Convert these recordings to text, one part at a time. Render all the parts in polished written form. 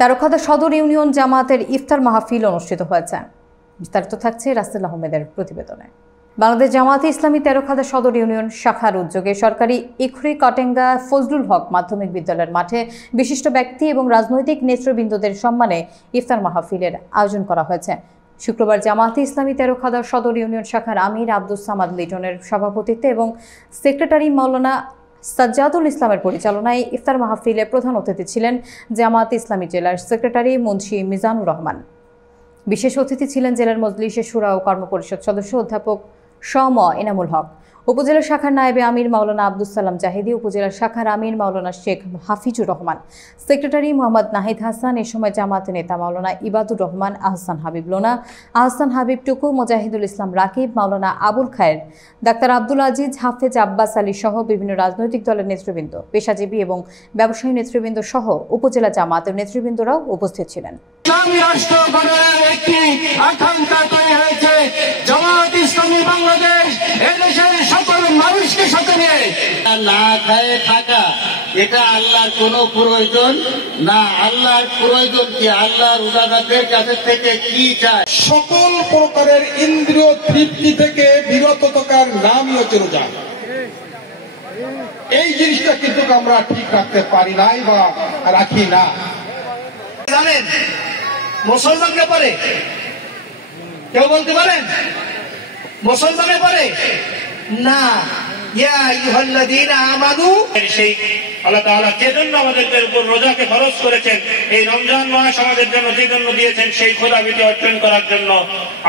তেরখাদা সদর ইউনিয়ন জামায়াতের ইফতার মাহফিল অনুষ্ঠিত হয়েছে। বিস্তারিত থাকছে রাসেল আহমেদের প্রতিবেদনে। বাংলাদেশ জামায়াতে ইসলামী তেরখাদা সদর ইউনিয়ন শাখার উদ্যোগে সরকারি ইখরি কাটেঙ্গা ফজলুল হক মাধ্যমিক বিদ্যালয়ের মাঠে বিশিষ্ট ব্যক্তি এবং রাজনৈতিক নেতৃবৃন্দদের সম্মানে ইফতার মাহফিলের আয়োজন করা হয়েছে। শুক্রবার জামায়াতে ইসলামী তেরখাদা সদর ইউনিয়ন শাখার আমির আব্দুস সামাদ লিটনের সভাপতিত্বে এবং সেক্রেটারি মাওলানা সাজ্জাদুল ইসলামের পরিচালনায় ইফতার মাহফিলে প্রধান অতিথি ছিলেন জামায়াতে ইসলামী জেলার সেক্রেটারি মুন্সি মিজানুর রহমান। বিশেষ অতিথি ছিলেন জেলার মজলিসের শুরা ও কর্মপরিষদ সদস্য অধ্যাপক সম এনামুল হক, উপজেলা শাখার নায়েবে আমির মাওলানা আব্দুস সালাম জাহিদি, উপজেলা শাখার আমির মাওলানা শেখ হাফিজুর রহমান, সেক্রেটারি মোহাম্মদ নাহিদ হাসান। এ সময় জামায়াতের নেতা মাওলানা ইবাদুর রহমান, আহসান হাবিব লোনা, আহসান হাবিব টুকু, মুজাহিদুল ইসলাম রাকিব, মাওলানা আবুল খায়ের, ডাক্তার আব্দুল আজিজ, হাফেজ আব্বাস আলী সহ বিভিন্ন রাজনৈতিক দলের নেতৃবৃন্দ, পেশাজীবী এবং ব্যবসায়ী নেতৃবৃন্দ সহ উপজেলা জামায়াতের নেতৃবৃন্দরাও উপস্থিত ছিলেন। না খায় থাকা এটা আল্লাহর কোনো প্রয়োজন না। আল্লাহর প্রয়োজন কি? আল্লাহর উদারতের কাছে থেকে কি চায়? সকল প্রকারের ইন্দ্রিয় তৃপ্তি থেকে বিরত থাকার নামই হচ্ছে রোজা। এই জিনিসটা কিন্তু আমরা ঠিক রাখতে পারি নাই বা রাখি না। জানেন মুসলমানকে পারে? কেউ বলতে পারেন মুসলমানে পারে না? সেই আল্লাহ তাআলা যেজন্য আমাদের উপর রোজাকে ফরজ করেছেন, এই রমজান মাস আমাদের জন্য যে জন্য দিয়েছেন, সেই খোদাভীতি অর্জন করার জন্য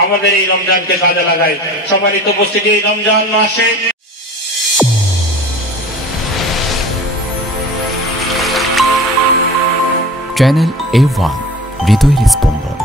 আমাদের এই রমজানকে কাজে লাগাই। সম্মানিত উপস্থিতি, এই রমজান মাসে চ্যানেল A1 হৃদয়ের স্পন্দন।